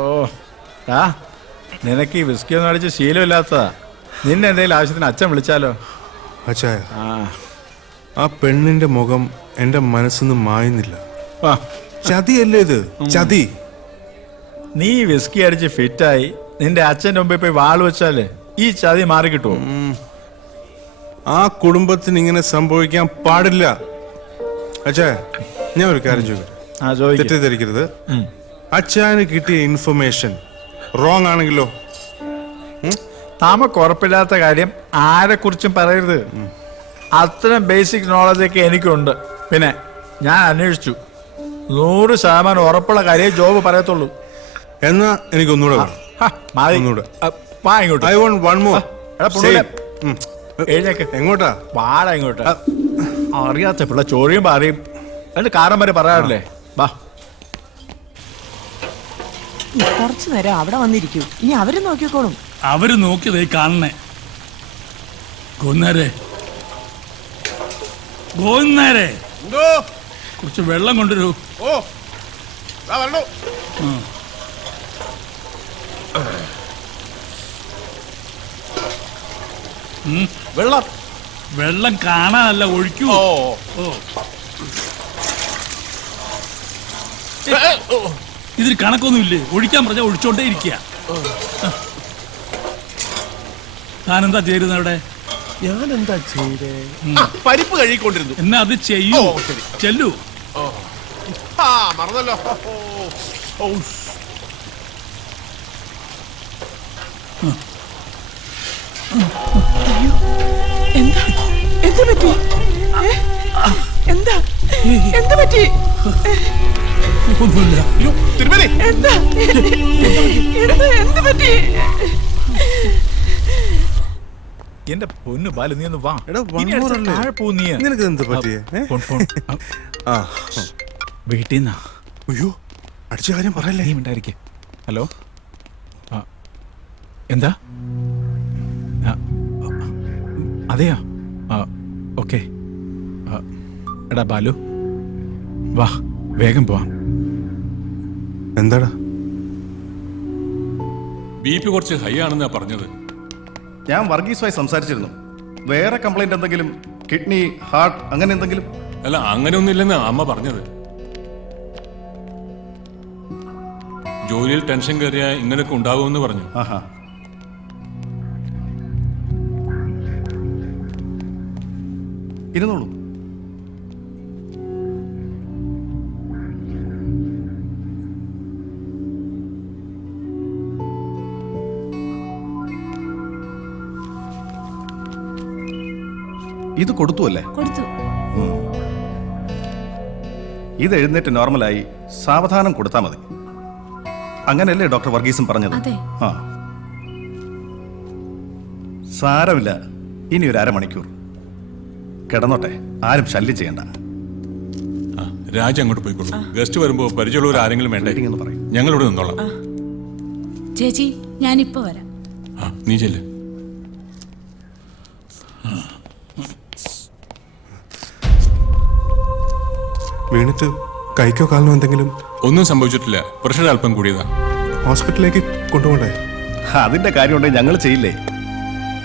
ഓ ആ നിനക്ക് ഈ വിസ്കി ഒന്നും അടിച്ച് ശീലമില്ലാത്തതാ. നിന്നെ എന്തെങ്കിലും ആവശ്യത്തിന് അച്ഛൻ വിളിച്ചാലോ? അച്ചായ, ആ പെണ്ണിന്റെ മുഖം എന്റെ മനസ്സിന്ന് മായുന്നില്ല. ചതിയല്ലേ ഇത്? ചതി. നീ വിസ്കി അടിച്ച് ഫിറ്റായി നിന്റെ അച്ഛൻ്റെ മുമ്പിൽ പോയി വാൾ വെച്ചാല് ഈ ചതി മാറി കിട്ടുമോ? ആ കുടുംബത്തിന് ഇങ്ങനെ സംഭവിക്കാൻ പാടില്ല. അച്ചായ, ഞാൻ ഒരു കാര്യം ചോദിക്കട്ടെ, തെറ്റിദ്ധരിക്കരുത്. അച്ചായന് കിട്ടിയ ഇൻഫർമേഷൻ റോങ് ആണെങ്കിലോ? നമുക്ക് ഉറപ്പില്ലാത്ത കാര്യം ആരെക്കുറിച്ചും പറയരുത്. അത്രയും ബേസിക് നോളജൊക്കെ എനിക്കുണ്ട്. പിന്നെ ഞാൻ അന്വേഷിച്ചു, 100% ഉറപ്പുള്ള കാര്യം ജോബ് പറയത്തുള്ളൂ. എന്നാ എനിക്കൊന്നുകൂടെ എങ്ങോട്ടാ? വാടാ ഇങ്ങോട്ട്. അറിയാത്ത പിള്ള ചോറിയും പറയും എന്നിട്ട് കാരം വരെ പറയാറില്ലേ? വാ. കുറച്ചു നേരം അവിടെ വന്നിരിക്കൂ, ഇനി അവര് നോക്കിക്കോളും. അവര് നോക്കിയതേ കാണണേ. ഗോന്നേരെ കുറച്ച് വെള്ളം കൊണ്ടുവരൂ. വെള്ളം കാണാനല്ല, ഒഴിക്കൂ. ഇതിൽ കണക്കൊന്നുമില്ലേ? ഒഴിക്കാൻ പറഞ്ഞാൽ ഒഴിച്ചോണ്ടേ ഇരിക്കുക. താനെന്താ ചെയ്യുന്നത് അവിടെ? ഞാൻ എന്താ ചെയ്തേ? പരിപ്പ് കഴുകിക്കൊണ്ടിരുന്നു. എന്നാ അത് ചെയ്യൂ. ചെല്ലു. മറന്നല്ലോ. എന്താ എന്താ പറ്റി? എന്താ എന്താ പറ്റി? ഒന്നുമില്ല. തിരുമേനി, എന്താ എന്താ പറ്റി? എന്റെ പൊന്നു ബാലു, നീ ഒന്ന് വാ. താഴെ പോ. നീ നിനക്ക് എന്ത് പറ്റിയേ? വീട്ടിൽ നിന്നാ. അയ്യോ, അടിച്ച കാര്യം പറയല്ലേ. നീ ഉണ്ടായിരിക്കേ. ഹലോ, എന്താ? അതെയോ? ഓക്കെ. എടാ ബാലു, വാ, വേഗം പോവാം. എന്താടാ? BP കുറച്ച് ഹൈ ആണെന്നാ പറഞ്ഞത്. ഞാൻ വർഗീസുമായി സംസാരിച്ചിരുന്നു. വേറെ കംപ്ലൈന്റ് എന്തെങ്കിലും, കിഡ്നി, ഹാർട്ട് അങ്ങനെ എന്തെങ്കിലും? അല്ല, അങ്ങനെയൊന്നും ഇല്ലെന്ന് അമ്മ പറഞ്ഞത്. ജോലിയിൽ ടെൻഷൻ കയറിയാൽ ഇങ്ങനെയൊക്കെ ഉണ്ടാകുമെന്ന് പറഞ്ഞു. ആഹാ. ഇരുന്നോളൂ. ഇത് കൊടുത്തു അല്ലേ? കൊടുത്തു. ഇത് എഴുന്നേറ്റ് നോർമലായി സാവധാനം കൊടുത്താൽ മതി. അങ്ങനെയല്ലേ ഡോക്ടർ വർഗീസും പറഞ്ഞത്? ആ, സാരമില്ല. ഇനി ഒരു അരമണിക്കൂർ കിടന്നോട്ടെ, ആരും ശല്യം ചെയ്യണ്ട. രാജ അങ്ങോട്ട് പോയിക്കോളൂ. ഗസ്റ്റ് വരുമ്പോ പരിചയമുള്ളവർ ആരെങ്കിലും വേണ്ടേ? ഞങ്ങളിവിടെ നിന്നോളാം. ചേച്ചി, ഞാനിപ്പോ വരാം. നീ ചെല്ല്. വീണിട്ട് കൈക്കോ കാലിനോ എന്തെങ്കിലും? ഒന്നും സംഭവിച്ചിട്ടില്ല. പ്രഷർ അല്പം കൂടിയതാ. ഹോസ്പിറ്റലിലേക്ക് കൊണ്ടുപോകണ്ടേ? അതിന്റെ കാര്യമുണ്ടെങ്കിൽ ഞങ്ങൾ ചെയ്യില്ലേ?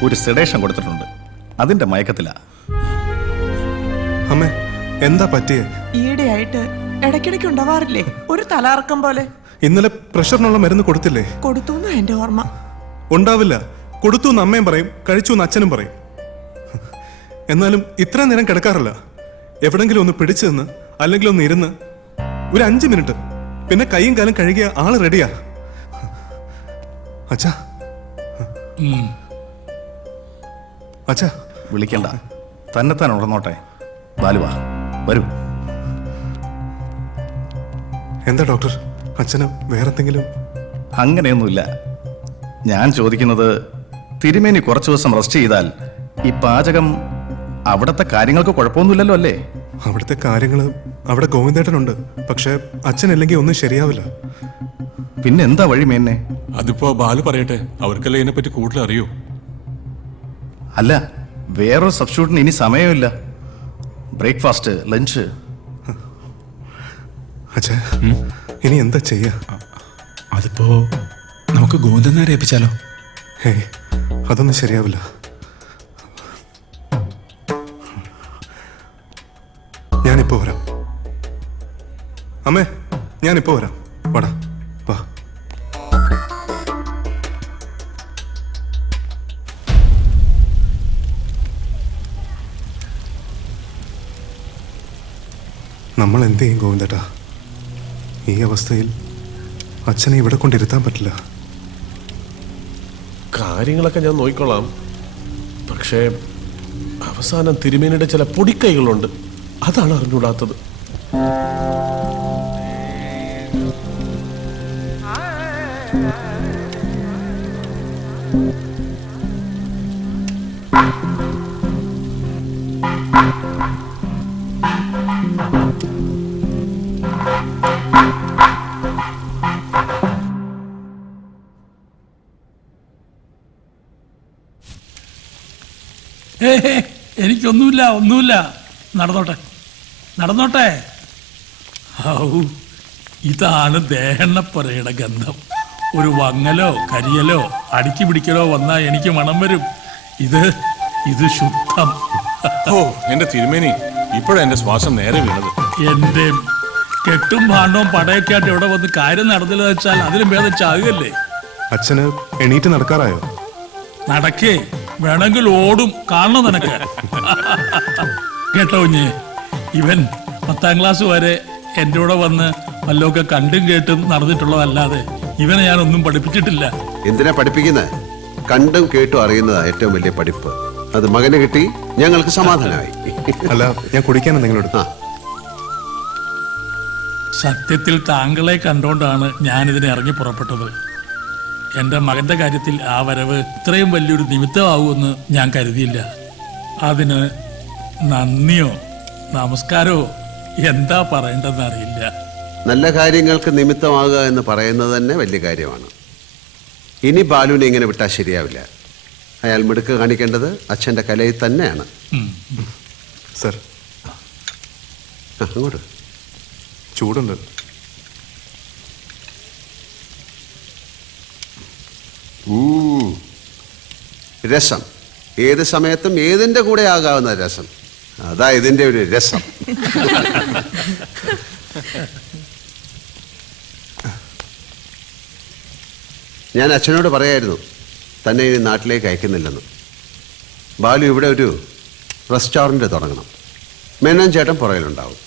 ഒരു സെഡേഷൻ കൊടുത്തിട്ടുണ്ട്, അതിന്റെ മയക്കത്തിലാ. അമ്മേ, എന്താ പറ്റിയേ? ഈയിടെയായിട്ട് ഇടയ്ക്കിടയ്ക്ക് ഉണ്ടാവാറില്ലേ ഒരു തലകറക്കം പോലെ? ഇന്നലെ പ്രഷറിനുള്ള മരുന്ന് കൊടുത്തില്ലേ? കൊടുത്തു എന്റെ ഓർമ്മ. ഉണ്ടാവില്ല. കൊടുത്തു എന്ന് അമ്മയും പറയും, കഴിച്ചു എന്ന് അച്ഛനും പറയും. എന്നാലും ഇത്രയും നേരം കിടക്കാറില്ല. എവിടെങ്കിലും ഒന്ന് പിടിച്ചു നിന്ന് അല്ലെങ്കിൽ ഒന്ന് ഇരുന്ന് ഒരു 5 മിനിറ്റ്, പിന്നെ കൈയും കാലും കഴുകിയ ആള് റെഡിയാ. അച്ഛാ, അച്ഛാ വിളിക്കണ്ട, തന്നെത്താൻ ഉണർന്നോട്ടെ. ബാലുവാ, വരൂ. എന്താ ഡോക്ടർ, അച്ഛന് വേറെന്തെങ്കിലും? അങ്ങനെയൊന്നുമില്ല. ഞാൻ ചോദിക്കുന്നത്, തിരുമേനി കുറച്ചു ദിവസം റെസ്റ്റ് ചെയ്താൽ ഈ പാചകം, അവിടുത്തെ കാര്യങ്ങൾക്ക് കുഴപ്പമൊന്നുമില്ലല്ലോ അല്ലേ? അവിടുത്തെ കാര്യങ്ങള് അവിടെ ഗോവിന്ദേട്ടനുണ്ട്. പക്ഷെ അച്ഛനില്ലെങ്കിൽ ഒന്നും ശരിയാവില്ല. പിന്നെ എന്താ വഴി മേന്നെ? അതിപ്പോ ബാലു പറയട്ടെ, അവർക്കല്ലേ ഇതിനെപ്പറ്റി കൂടുതൽ അറിയൂ. അല്ല, വേറൊരു സബ്സ്റ്റിറ്റ്യൂട്ടിന് ഇനി സമയമില്ല. Breakfast, lunch. അച്ഛാ, ഇനി എന്താ ചെയ്യാ? അതിപ്പോ നമുക്ക് ഗോവിന്ദനാരെ ഏൽപ്പിച്ചാലോ? ഹേ, അതൊന്നും ശരിയാവില്ല. ഞാനിപ്പോ വരാം. അമ്മേ, ഞാനിപ്പോ വരാം. വാടാ, വാ. നമ്മൾ എന്ത് ചെയ്യും ഗോവിന്ദേട്ടാ? ഈ അവസ്ഥയിൽ അച്ഛനെ ഇവിടെ കൊണ്ടിരുത്താൻ പറ്റില്ല. കാര്യങ്ങളൊക്കെ ഞാൻ നോക്കിക്കൊള്ളാം. പക്ഷേ അവസാനം തിരുമേനിയുടെ ചില പൊടിക്കൈകളുണ്ട്, അതാണ് അറിഞ്ഞുകൂടാത്തത്. എനിക്കൊന്നുമില്ല, ഒന്നുമില്ല. നടന്നോട്ടെ, നടന്നോട്ടെ. ഔ, ഇതാണ് ദേഹണ്ണപ്പറയുടെ ഗന്ധം. ഒരു വങ്ങലോ കരിയലോ അടുക്കി പിടിക്കലോ വന്നാൽ എനിക്ക് മണം വരും. ഇത് ശുദ്ധം. ഓ എന്റെ തിരുമേനി, ഇപ്പോഴാ എന്റെ ശ്വാസം നേരെ വീണത്. എന്റെ കെട്ടും ഭാണ്ഡവും പടയൊക്കെ ആയിട്ട് ഇവിടെ വന്ന് കാര്യം നടന്നില്ല വെച്ചാൽ അതിലും ഭേദം ചാകുകയല്ലേ. അച്ഛന് എണീറ്റ് നടക്കാറായോ? നടക്കേ, വേണമെങ്കിൽ ഓടും. കാണണം നിനക്ക്. കേട്ടോ കുഞ്ഞ്, ഇവൻ 10ാം ക്ലാസ് വരെ എൻ്റെ കൂടെ വന്ന് വല്ലതൊക്കെ കണ്ടും കേട്ടും നടന്നിട്ടുള്ളതല്ലാതെ ഇവനെ ഞാൻ ഒന്നും പഠിപ്പിച്ചിട്ടില്ല. എന്തിനാ പഠിപ്പിക്കുന്നത്? കണ്ടും കേട്ടും അറിയുന്നതാ ഏറ്റവും വലിയ പഠിപ്പ്. അത് മകന് കിട്ടി, ഞങ്ങൾക്ക് സമാധാനമായി. അല്ല, ഞാൻ കുടിക്കാൻ എന്തെങ്കിലും എടുത്താ? സത്യത്തിൽ താങ്കളെ കണ്ടുകൊണ്ടാണ് ഞാനിതിനെ ഇറങ്ങി പുറപ്പെട്ടത്. എൻ്റെ മകന്റെ കാര്യത്തിൽ ആ വരവ് ഇത്രയും വലിയൊരു നിമിത്തമാവുമെന്ന് ഞാൻ കരുതിയില്ല. അതിന് നന്ദിയോ നമസ്കാരമോ എന്താ പറയേണ്ടതെന്ന് അറിയില്ല. നല്ല കാര്യങ്ങൾക്ക് നിമിത്തമാകുക എന്ന് പറയുന്നത് തന്നെ വലിയ കാര്യമാണ്. ഇനി ബാലുവിനെ ഇങ്ങനെ വിട്ടാൽ ശരിയാവില്ല. അയാൾ മിടുക്ക് കാണിക്കേണ്ടത് അച്ഛൻ്റെ കലയിൽ തന്നെയാണ്. സർ, അങ്ങോട്ട്. ചൂടുണ്ട്. രസം ഏത് സമയത്തും ഏതിൻ്റെ കൂടെ ആകാവുന്ന രസം. അതാ ഇതിൻ്റെ ഒരു രസം. ഞാൻ അച്ഛനോട് പറയായിരുന്നു തന്നെ ഇനി നാട്ടിലേക്ക് അയക്കുന്നില്ലെന്ന്. ബാലു ഇവിടെ ഒരു റെസ്റ്റോറൻറ്റ് തുടങ്ങണം. മേനോൻ ചേട്ടൻ പുറകിലുണ്ടാവും,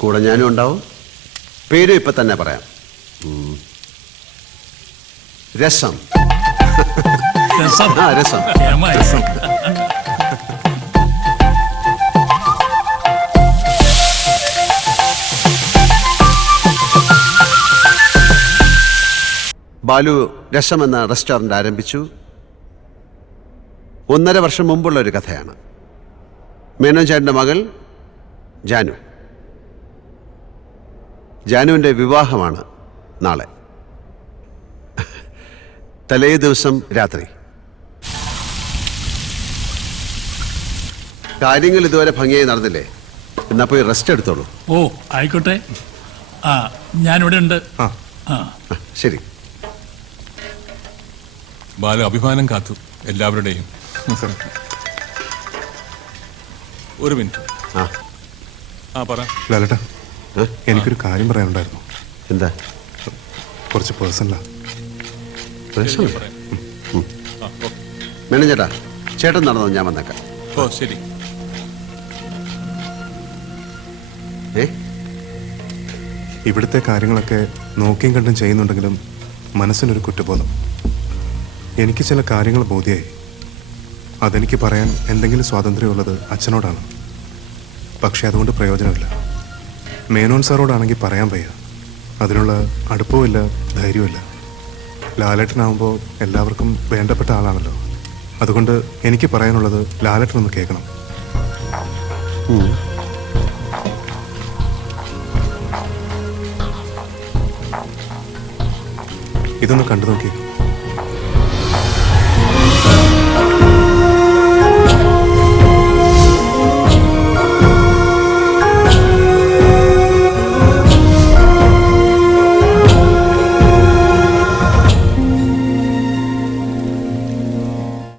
കൂടെ ഞാനും ഉണ്ടാവും. പേരും ഇപ്പം തന്നെ പറയാം, രസം. രസം. ആ, രസം. ബാലു രസം എന്ന റെസ്റ്റോറൻറ്റ് ആരംഭിച്ചു. 1.5 വർഷം മുമ്പുള്ള ഒരു കഥയാണ്. മേനോൻ ചേട്ടൻ്റെ മകൾ ജാനു. ജാനുവിൻ്റെ വിവാഹമാണ് നാളെ. തലേ ദിവസം രാത്രി. കാര്യങ്ങൾ ഇതുവരെ ഭംഗിയായി നടന്നില്ലേ? എന്നാ പോയി റെസ്റ്റ് എടുത്തോളൂ. ഓ ആയിക്കോട്ടെ. ഞാനിവിടെ ഉണ്ട്. ശരി. ബാലു അഭിമാനം കാത്തു എല്ലാവരുടെയും. ഒരു മിനിറ്റ്. പറ ലാലേട്ടാ, എനിക്കൊരു കാര്യം പറയാനുണ്ടായിരുന്നു. എന്താ? കുറച്ച് പേഴ്സണലാ. മേനോൻ ചേട്ടാ, ചേട്ടൻ നടന്നോ, ഞാൻ വന്നേക്കാം. ഓ ശരി. ഇവിടുത്തെ കാര്യങ്ങളൊക്കെ നോക്കിയും കണ്ടും ചെയ്യുന്നുണ്ടെങ്കിലും മനസ്സിനൊരു കുറ്റബോധം. എനിക്ക് ചില കാര്യങ്ങൾ ബോധ്യമായി. അതെനിക്ക് പറയാൻ എന്തെങ്കിലും സ്വാതന്ത്ര്യമുള്ളത് അച്ഛനോടാണ്. പക്ഷെ അതുകൊണ്ട് പ്രയോജനമില്ല. മേനോൻ സാറോടാണെങ്കിൽ പറയാൻ വയ്യ. അതിനുള്ള അടുപ്പവുമില്ല, ധൈര്യവുമില്ല. ലാലേട്ടനാവുമ്പോൾ എല്ലാവർക്കും വേണ്ടപ്പെട്ട ആളാണല്ലോ. അതുകൊണ്ട് എനിക്ക് പറയാനുള്ളത് ലാലേട്ടനൊന്ന് കേൾക്കണം. ഇതൊന്ന് കണ്ടു നോക്കി.